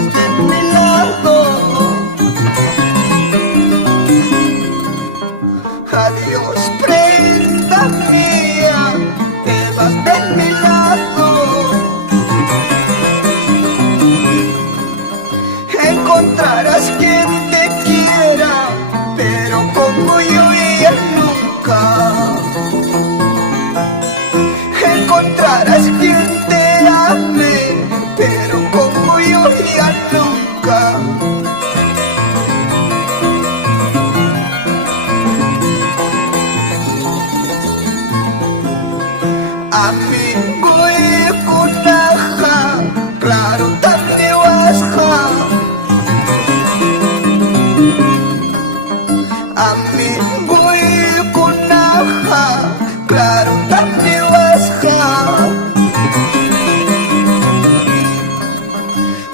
vas de mi lado. Adiós, prenda mía, te vas de mi lado. Encontrarás quien te quiera, pero como yo ya nunca. Encontrarás quien te ame, pero como yo ya nunca. Amigo y kunaha, claro también washa. Amigo y kunaha, claro también washa.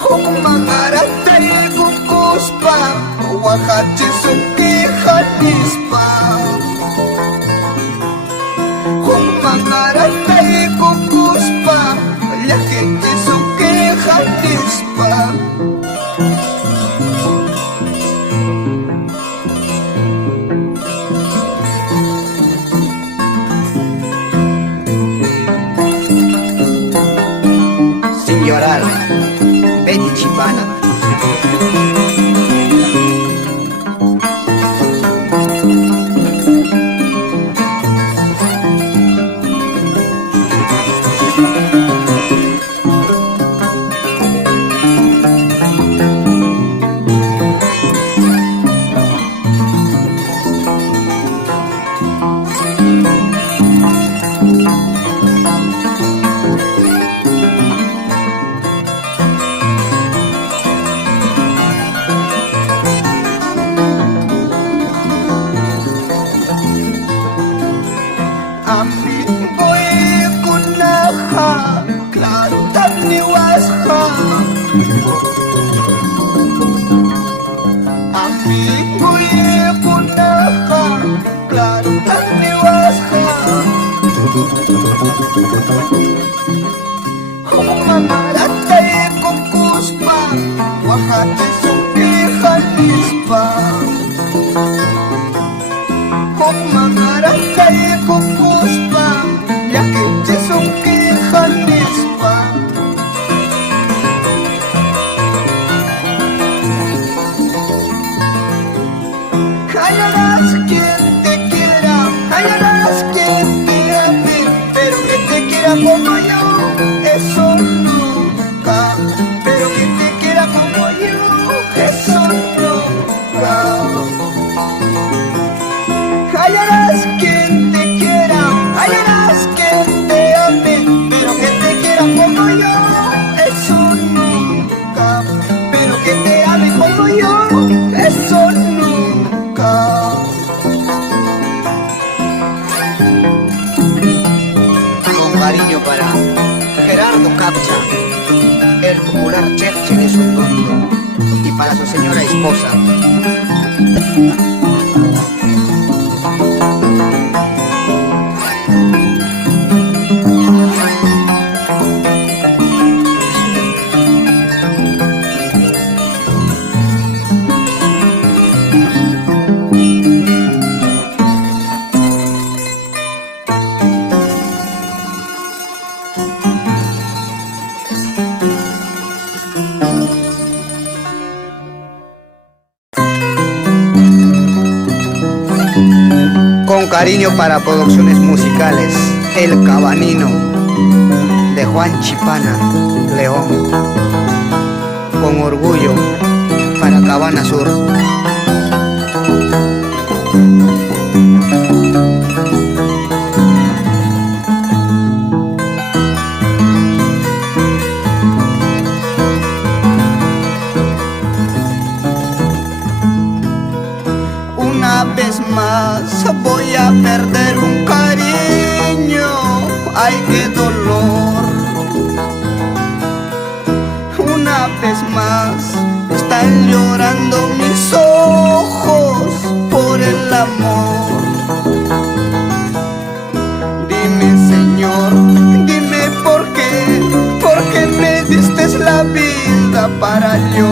Humangaratay kukuspa, wahachisuki hanispa. Humangaratay kukuspa, llakitisuki hanispa. Sin llorar, Betty Chipana. Amigo y kunaha, claro también washa. Amigo y kunaha, claro también washa. Humangaratay kukuspa, wahachisuki hanispa. Humangaratay kukuspa, llakitisuki hanispa. Hallarás quien te quiera, hallarás quien te ame, pero que te quiera como yo, eso nunca. Pero que te quiera como yo, eso nunca. Hallarás quien te quiera, hallarás quien te ame, pero que te quiera como yo, eso nunca. Pero que te ame como yo, eso nunca. Con cariño para Gerardo Capcha, el popular chef de Sundondo, y para su señora esposa. Con cariño para producciones musicales, El Cabanino, de Juan Chipana, León. Con orgullo para Cabana Sur. Una vez más voy a perder un cariño, ay qué dolor. Una vez más están llorando mis ojos por el amor. Dime Señor, dime por qué me diste la vida para llorar.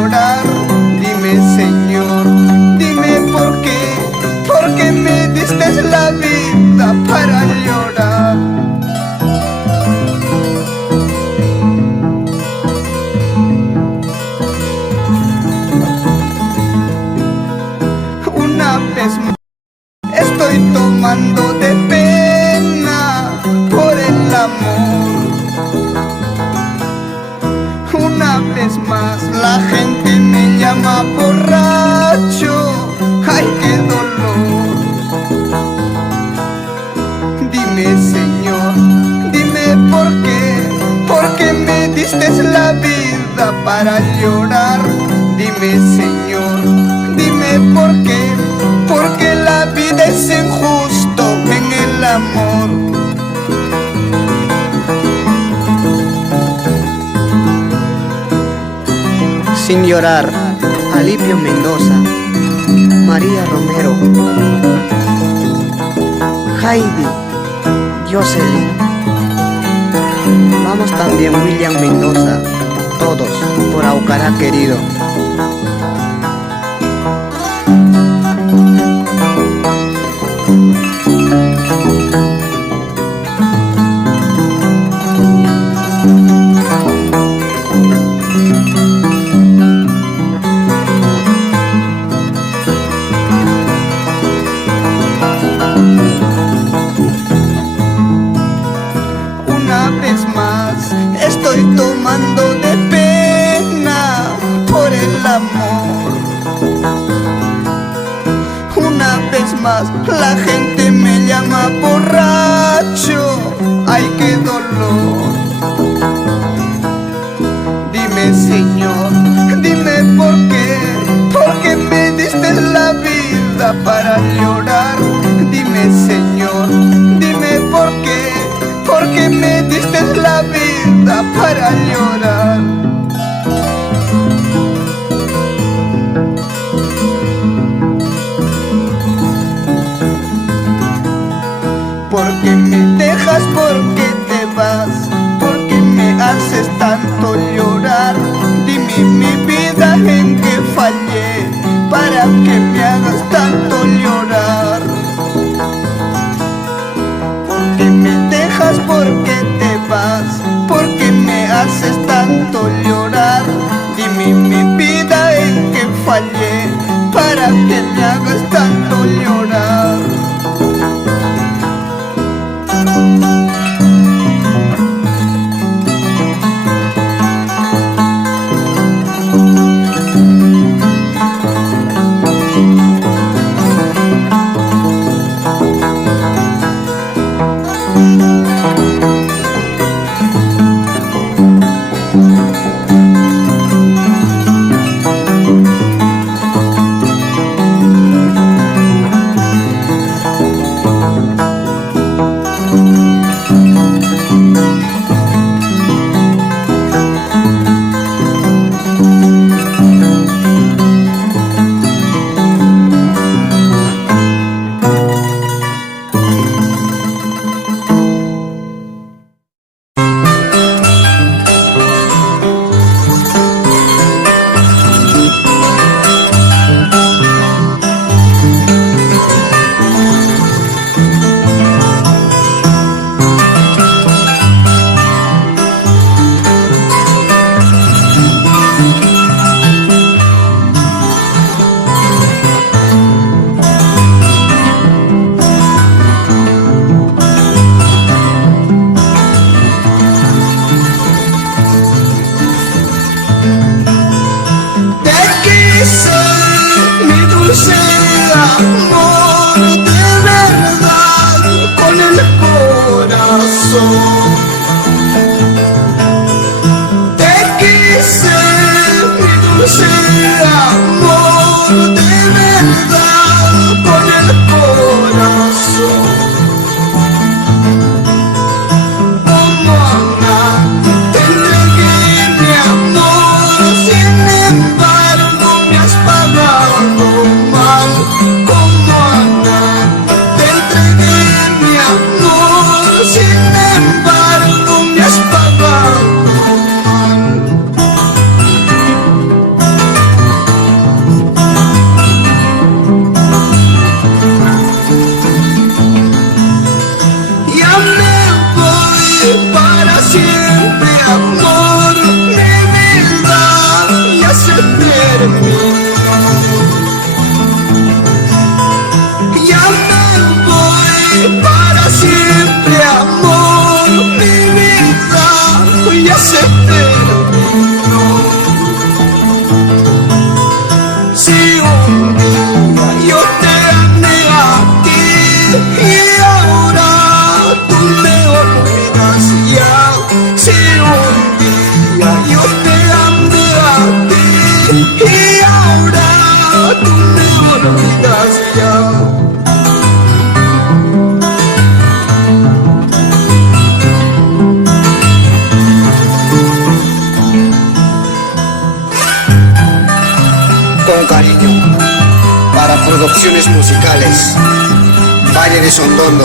vida para llorar. Dime, Señor, dime por qué, porque la vida es injusto en el amor. Sin llorar, Alipio Mendoza, María Romero, Heidi, Jocelyn. Vamos también William Mendoza, todos por Aucará querido. Estoy tomando de pena por el amor. Una vez más la gente me llama borracho. Ay, qué dolor. Dime, Señor, dime por qué me diste la vida para llorar. Dime, Señor, dime por qué me diste la vida para llorar. Porque me dejas, porque te vas, porque me haces tanto llorar. Dime mi vida en que fallé para que me hagas tanto llorar. Porque me dejas, porque te vas, porque me haces tanto llorar. Dime mi vida en que fallé para que me hagas tanto llorar. Amor de verdad con el corazón. Te quise, mi dulce amor de verdad con el corazón. Como Ana te entregué mi amor, sin embargo me has pagado mal. Como Ana te entregué mi amor, sin embargo me has pagado mal. Ya me voy para siempre, amor, mi vida ya se terminó. Ya me voy para siempre, amor, mi vida ya se terminó. Si un día yo te amé a ti y ahora tú me olvidas ya. Si un día yo te amé Producciones musicales, Valle de Sondondo.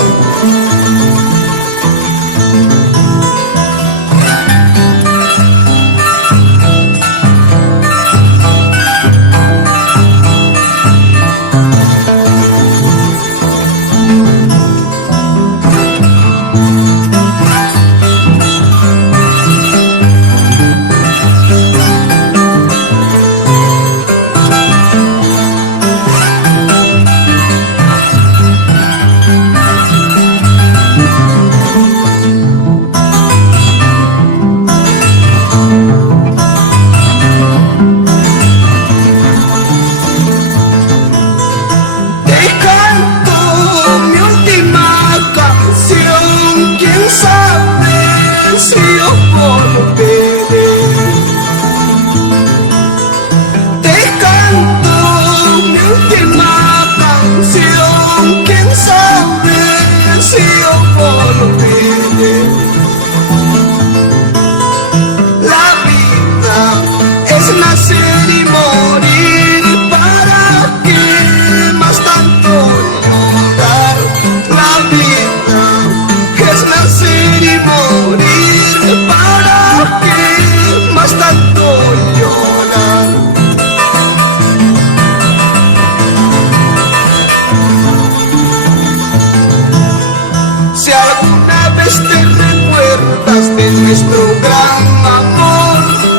Nuestro gran amor,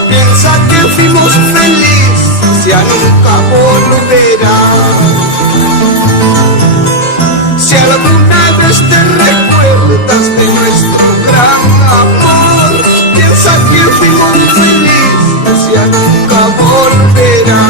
piensa que fuimos felices, ya nunca volverá. Si alguna vez te recuerdas de nuestro gran amor, piensa que fuimos felices, ya nunca volverá.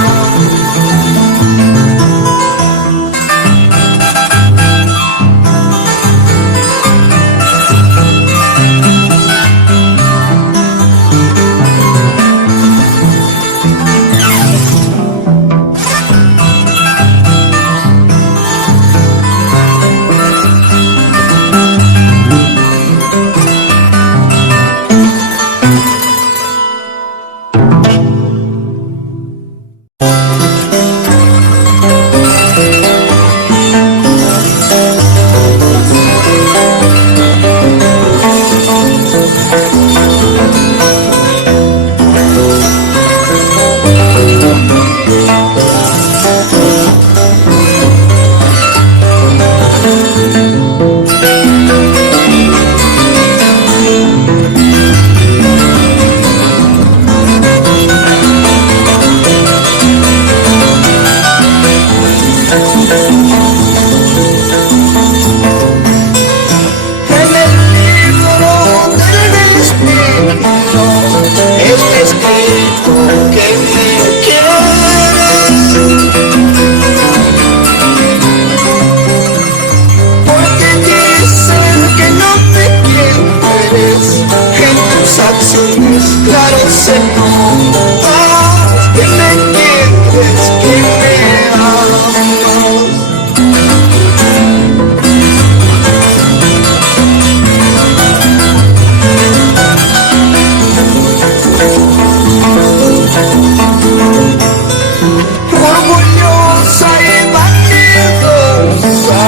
Claro se nota que me quieres, que me amas. Orgullosa y vanidosa,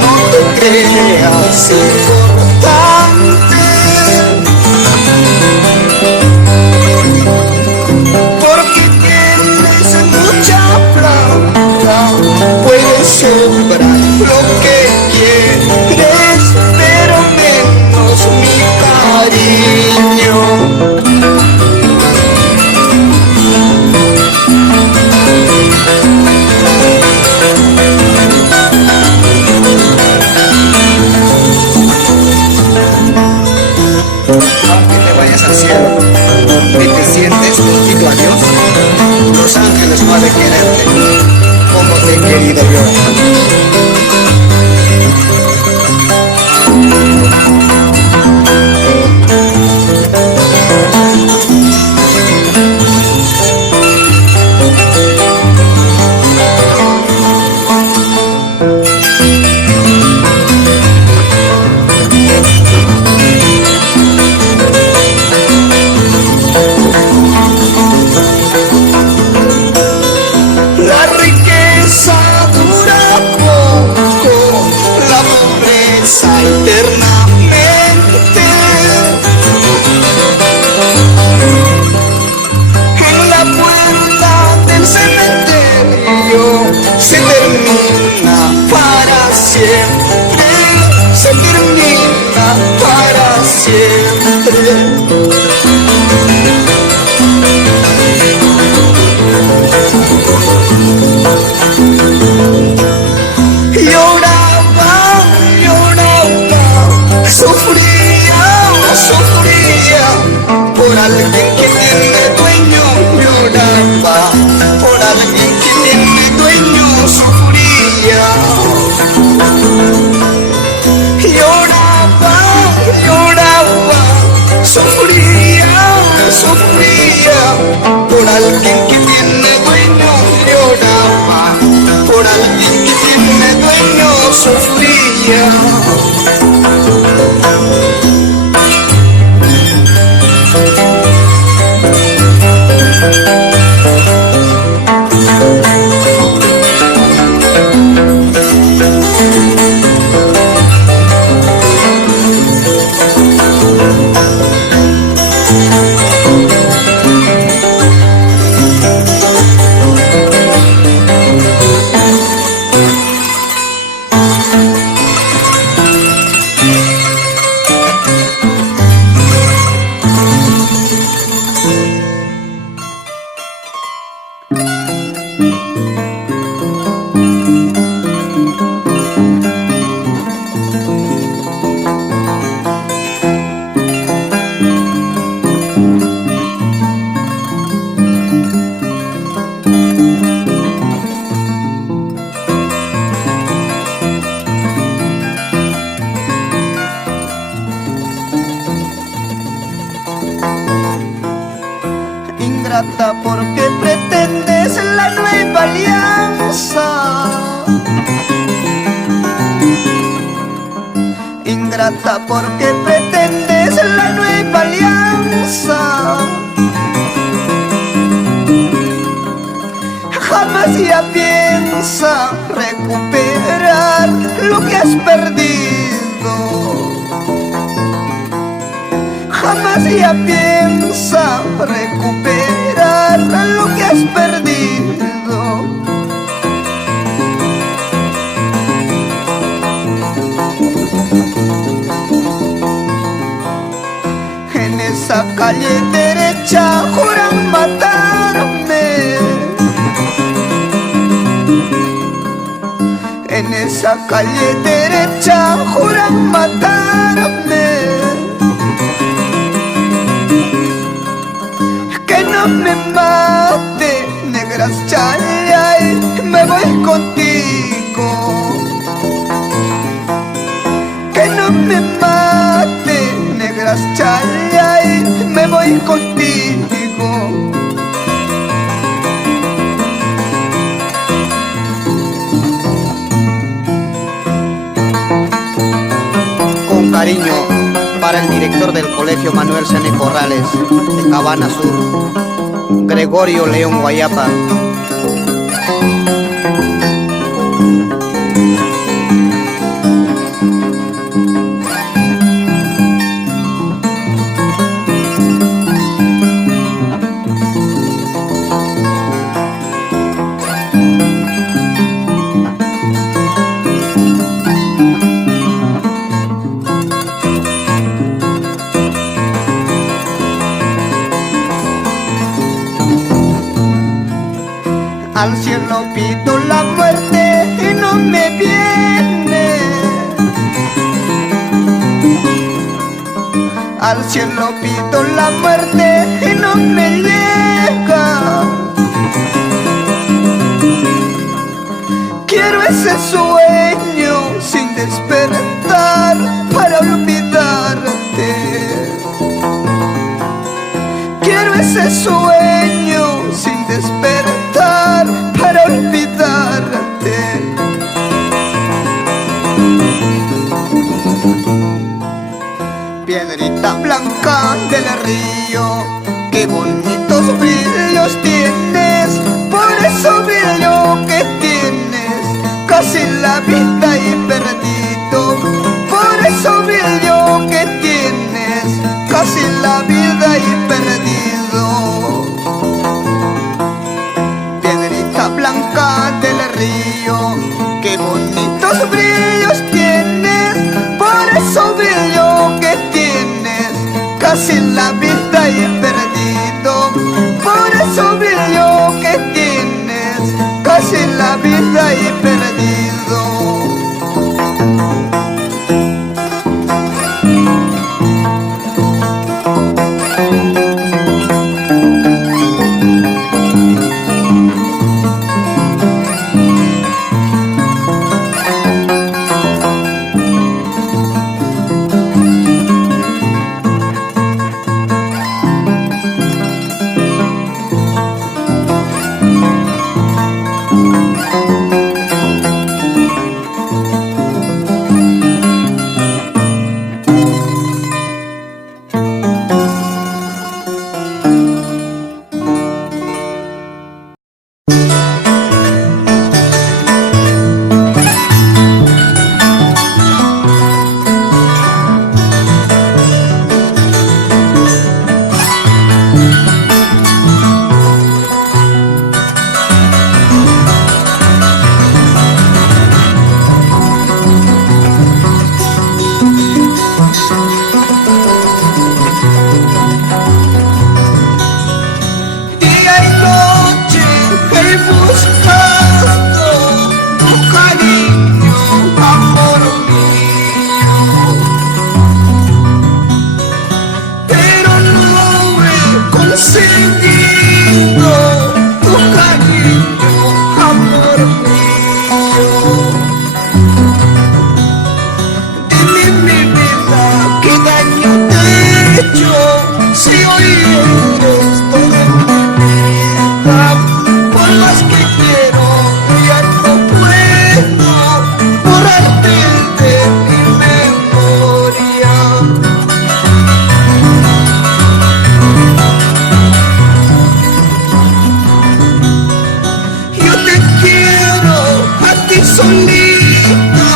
no te creas importante. Puedes sobrar lo que quieres, pero menos mi cariño. Aunque te vayas al cielo y te sientes junto a Dios, los ángeles no han de quererte como te he querido yo. alguien que tiene dueño lloraba, por alguien que tiene dueño sufría. Lloraba, lloraba, sufría, sufría, por alguien que tiene dueño lloraba, por alguien que tiene dueño sufría. Ingrata porque pretendes la nueva alianza. Ingrata porque pretendes la nueva alianza. Jamás ya piensa recuperar lo que has perdido. Jamás ya piensa recuperar lo que has perdido. En esa calle derecha juran matarme. En esa calle derecha juran matarme. Que no me mate, negras chayay, me voy contigo. Que no me mate, negras chayay, me voy contigo. Con cariño, para el director del Colegio Manuel Sene Corrales, de Cabana Sur, Gregorio León Guayapa. Al cielo pido la muerte y no me viene. Al cielo pido la muerte y no me llega. Quiero ese sueño sin despertar para olvidarte. Quiero ese sueño sin despertar para olvidarte. Piedrita blanca del río, qué bonitos brillos tienes. Por eso brillo que tienes, casi la vida y perdido. Por eso brillo que tienes, casi la vida y perdido. Piedrita blanca del río, qué bonitos brillos tienes. Por eso brillo que tienes, casi la vida y perdido. Por eso brillo que tienes, casi la vida y perdido. Día y noche he buscado tu cariño, amor mío, pero no he conseguido tu cariño, amor mío. Dime mi vida, qué daño te he hecho, si hoy eres todo en mi vida. Por más que quiero, ya no puedo borrarte de mi memoria. Yo te quiero a ti solita,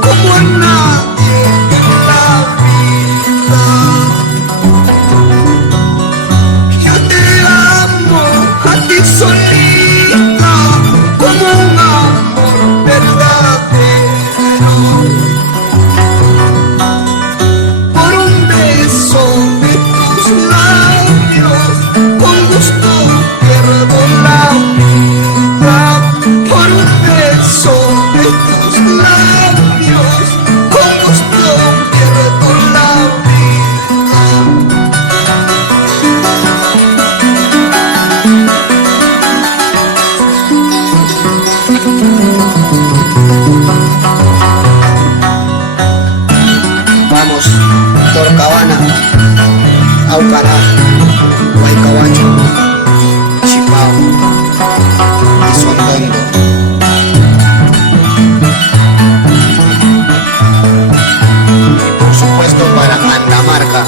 como a nadie en la vida. Yo te amo a ti solita, como un amor verdadero. Por un beso de tus labios, con gusto pierdo la vida. Por un beso de tus labios, con gusto pierdo la vida. Vamos, Torcabana, Aucará, Huaycabacho, Chipao y Sondondo. Y por supuesto para Andamarca.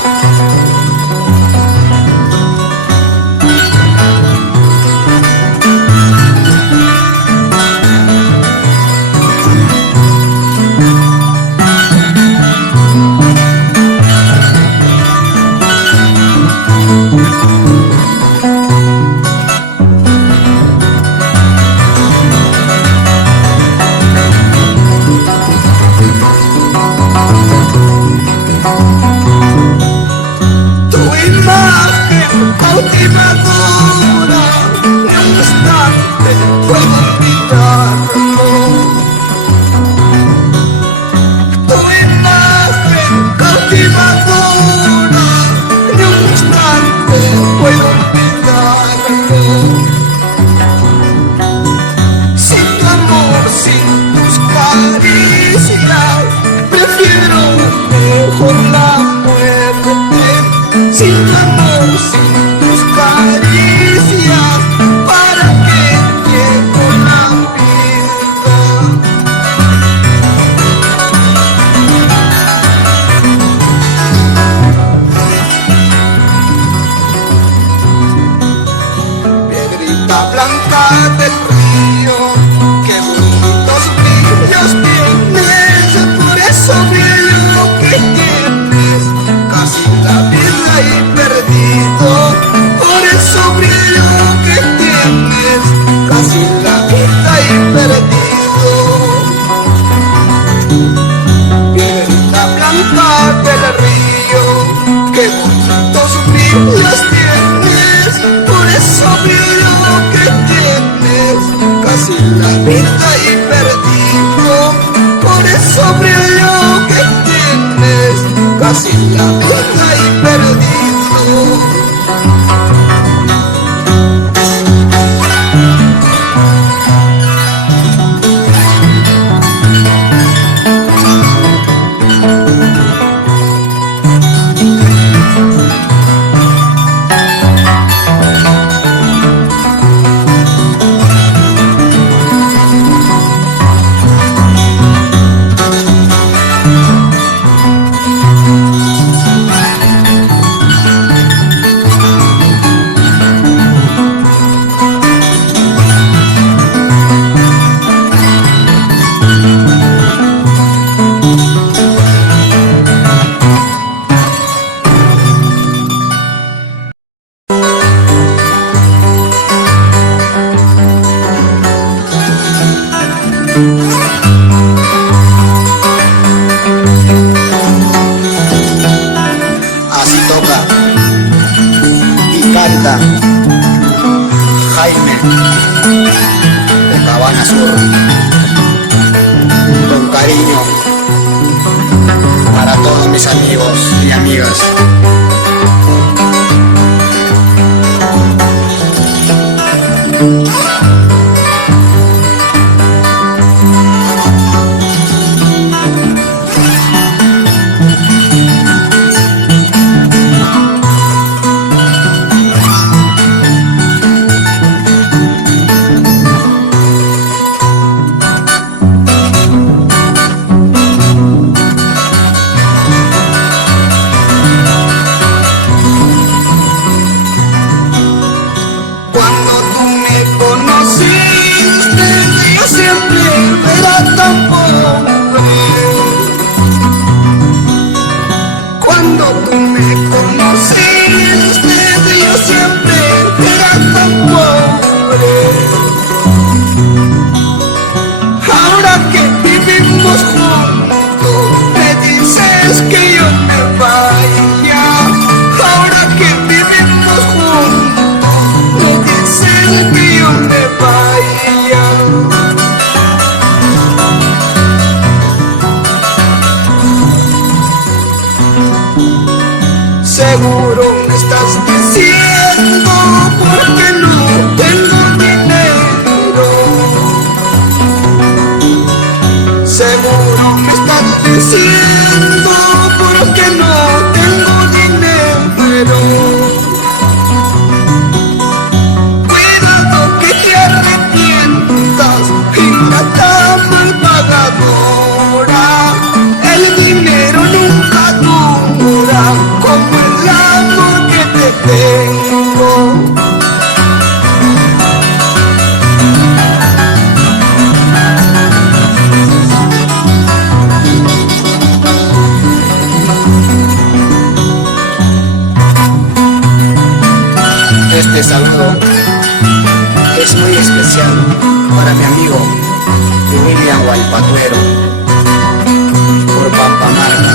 Tu imagen cautivadora, en un instante puedo olvidarlo. Tu imagen cautivadora, en un instante puedo olvidarlo. Sin tu amor, sin tus caricias, prefiero mejor la muerte. Sin tu amor, sin tus caricias, ¿para qué quiero la vida? Piedrita blanca del río, qué bonitos brillos tienes, por eso brillo lo que tienes, casi la vida y perdido, por eso brillo lo que tienes, casi la vida y perdido. Piedrita blanca del río, qué bonitos brillos tienes, por eso brillo lo que tienes, manda Jaime de Cabana Sur, con cariño para todos mis amigos y amigas. Cuando tú me conociste, yo siempre era tan pobre. Cuando tú me conociste, yo siempre era tan pobre. Ahora que vivimos juntos, me dices que yo me vaya. Ahora que vivimos juntos, me dices que yo me vaya. Seguro me estás diciendo porque no tengo dinero. Seguro me estás diciendo porque no tengo dinero. Cuidado que te arrepientas y la mal pagadora. El dinero nunca dura como el amor que te tengo. Este saludo es muy especial para mi amigo William Guaypatuero, por Pampamarca.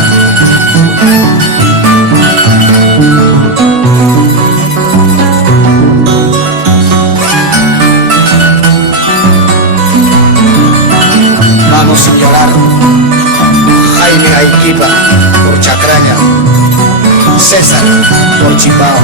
Vamos sin llorar, Jaime Aiquipa por Chacraña, César por Chipao.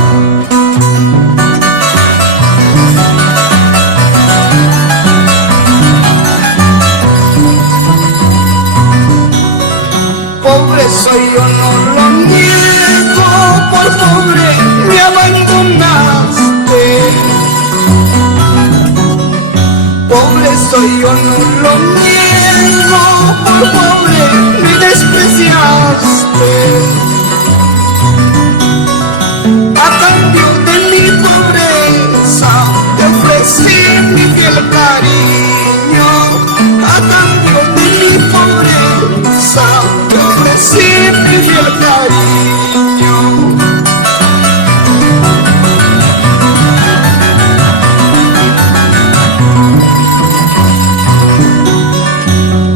Pobre soy yo, no lo niego, por pobre me abandonaste. Pobre soy yo, no lo niego, por pobre me despreciaste. A cambio de mi pobreza te ofrecí mi fiel cariño. A cambio de mi pobreza te ofrecí mi fiel cariño.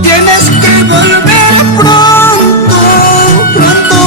Tienes que volver pronto, pronto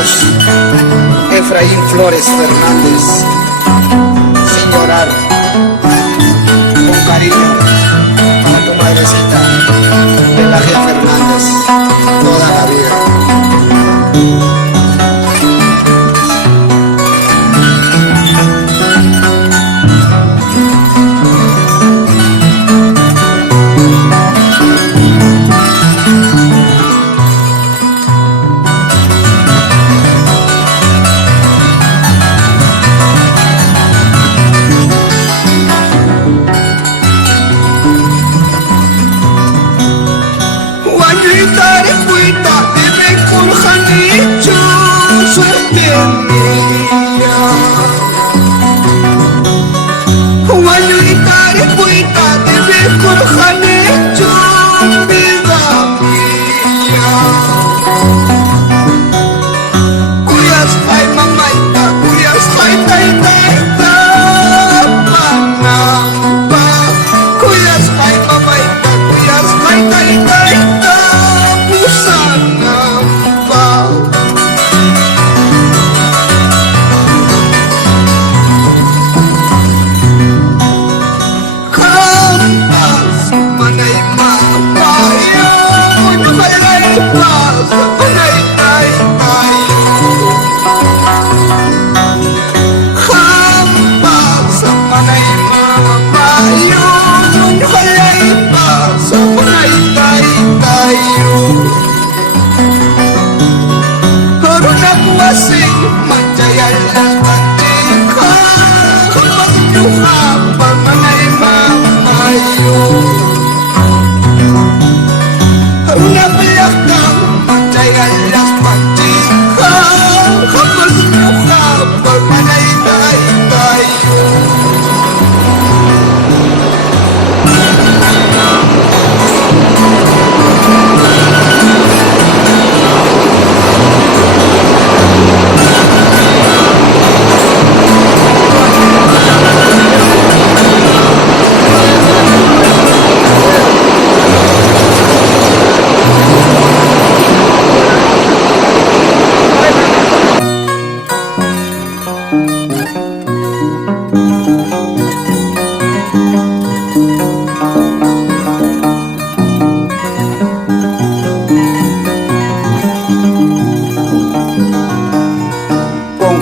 Vamos, Efraín Flores Fernández, sin llorar, con cariño, para tu madrecita, Pelagia Fernández, toda la vida.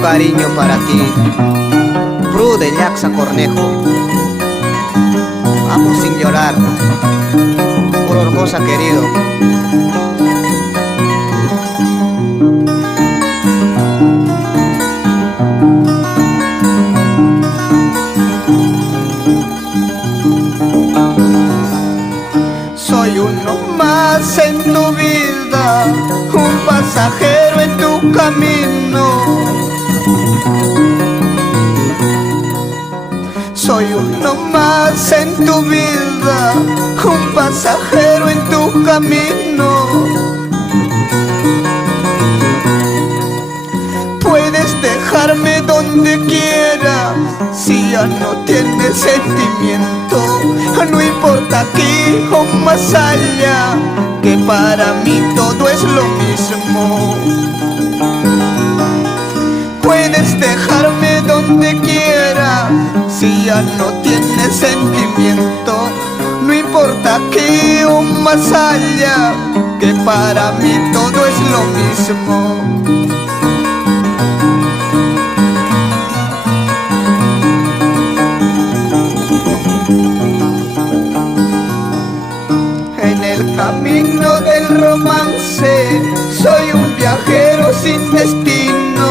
Cariño para ti, Bru de Llaxa Cornejo. Vamos sin llorar, por Orgosa querido. Soy uno más en tu vida, un pasajero en tu camino. Soy uno más en tu vida, un pasajero en tu camino. Puedes dejarme donde quieras, si ya no tienes sentimiento. No importa aquí o más allá, que para mí todo es lo mismo. Puedes dejarme donde quieras, si ya no tienes sentimiento. No importa aquí o más allá, que para mí todo es lo mismo. En el camino del romance soy un viajero sin destino.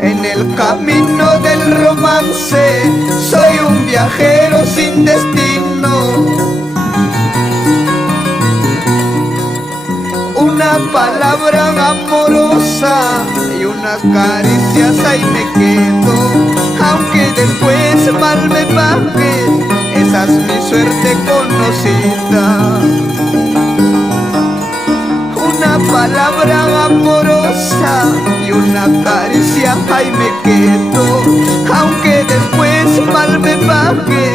En el camino del romance soy un viajero sin destino. Una palabra amorosa y unas caricias ahí me quedo. Aunque después mal me pague, esa es mi suerte conocida. Una palabra amorosa y una caricia ahí me quedo. Aunque después mal me pague,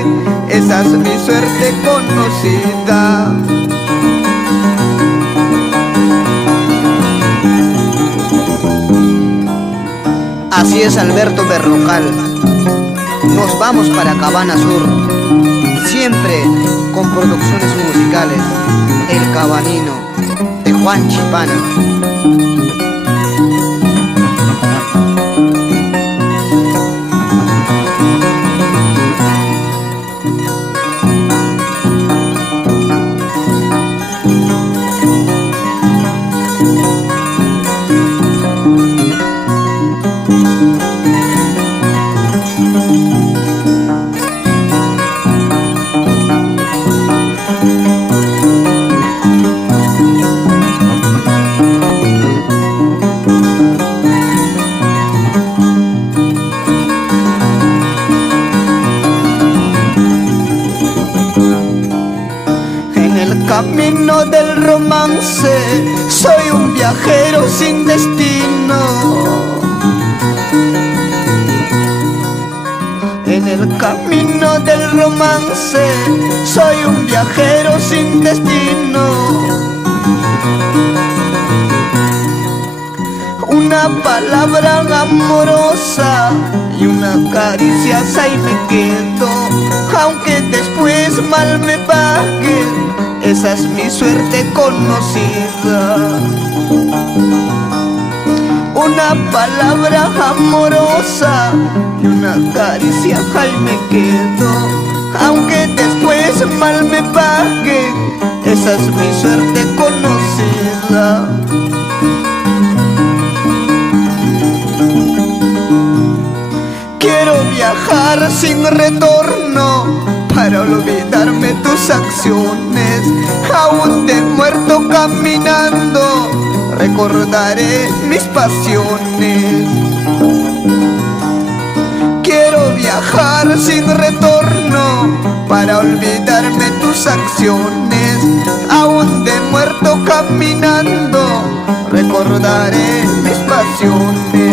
esa es mi suerte conocida. Así es, Alberto Berrocal. Nos vamos para Cabana Sur, siempre con producciones musicales. El Cabanino, de Juan Chipana. Camino del romance, soy un viajero sin destino. En el camino del romance, soy un viajero sin destino. Una palabra amorosa y una caricia, ahí me quedo, aunque después mal me paguen. Esa es mi suerte conocida. Una palabra amorosa y una caricia, ahí me quedo, aunque después mal me paguen. Esa es mi suerte conocida. Quiero viajar sin retorno para olvidarme tus acciones. Aún de muerto caminando recordaré mis pasiones. Quiero viajar sin retorno para olvidarme tus acciones. Aún de muerto caminando recordaré mis pasiones.